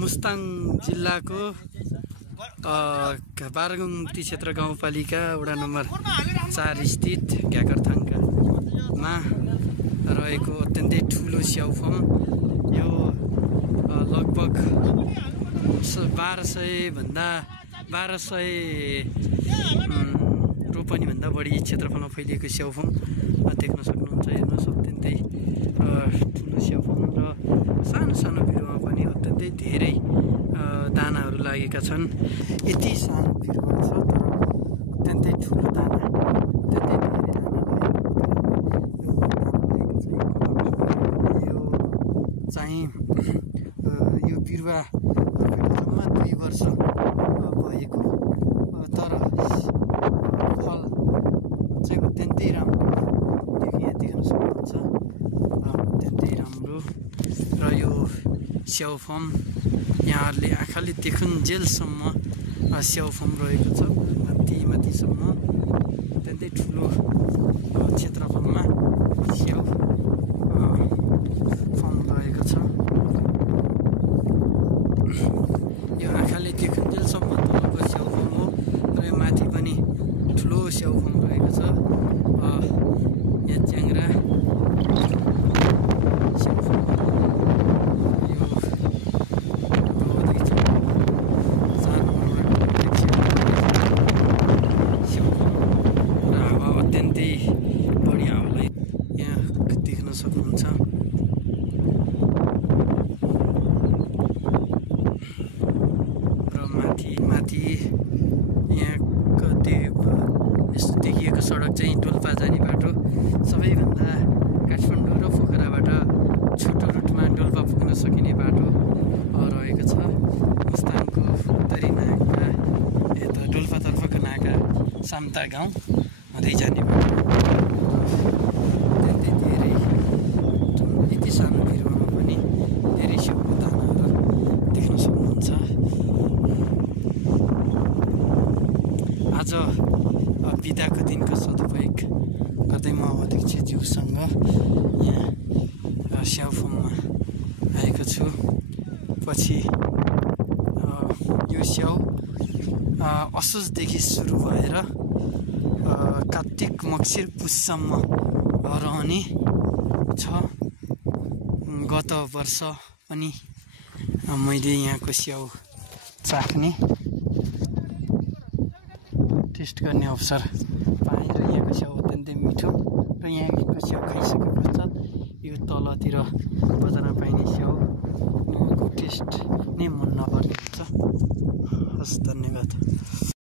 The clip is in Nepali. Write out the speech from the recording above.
मुस्ताङ जिल्लाको बारगुम्ती क्षेत्र गाउँपालिका वडा नम्बर 4 स्थित घ्याकरथाङमा रहेको अत्यन्तै ठुलो स्याउ फर्म। यो लगभग 1200 रोपनी भन्दा बढी क्षेत्रफलमा फैलिएको स्याउ फर्म देख्न सक्नुहुन्छ। हेर्नुहोस्, अत्यन्तै ठुलो स्याउ फर्म र सानो सानो बिरुवा पनि अत्यन्तै धेरै दानाहरू लागेका छन्। यति सानो बिरुवा छ तर अत्यन्तै ठुलो दाना, अत्यन्तै धेरै दाना लागेको चाहिँ यो बिरुवा जम्मा 2 वर्ष भएको, तर फल चाहिँ अत्यन्तै राम्रो देख्न सक्नुहुन्छ। अत्यन्तै राम्रो र यो स्याउ फर्म यहाँहरूले आँखाले देखुन्जेलसम्म स्याउ फर्म रहेको छ। माथिसम्म अत्यन्तै ठुलो क्षेत्रफलमा स्याउ फर्म रहेको छ। यो आँखाले देखुन्जेलसम्म तलको स्याउ फर्म हो र यो माथि पनि ठुलो स्याउ फर्म रहेको छ। यहाँ च्याङ्ग्रा स्याउ फर्म यो स्याउ फर्म र हावा अत्यन्तै बढी हावालाई यहाँ देख्न सक्नुहुन्छ। र माथि यहाँ यस्तो देखिएको सडक चाहिँ डोल्पा जाने बाटो, सबैभन्दा काठमाडौँ र पोखराबाट छोटो रुटमा डोल्पा पुग्न सकिने बाटो रहेको छ। मुस्ताङको उत्तरी नाका यता डोल्पातर्फको नाका साम्ता गाउँ हुँदै जाने बाटो। अत्यन्तै धेरै यति सानो बिरुवामा पनि धेरै स्याउको दानाहरू देख्न सक्नुहुन्छ। आज बिदाको दिनको सदुपयोग गर्दै म अध्यक्षज्यूसँग यहाँ स्याउ फर्ममा आएको छु। पछि यो स्याउ असोजदेखि सुरु भएर कार्तिक मङ्सिर पुससम्म रहने छ। गत वर्ष पनि मैले यहाँको स्याउ चाख्ने टेस्ट गर्ने अवसर पाएँ र यहाँको स्याउ अत्यन्तै मिठो र यहाँको स्याउ खाइसके पश्चात यो तलतिर बजारमा पाइने स्याउको टेस्ट नै मन नपर्ने हुन्छ। हस्, धन्यवाद।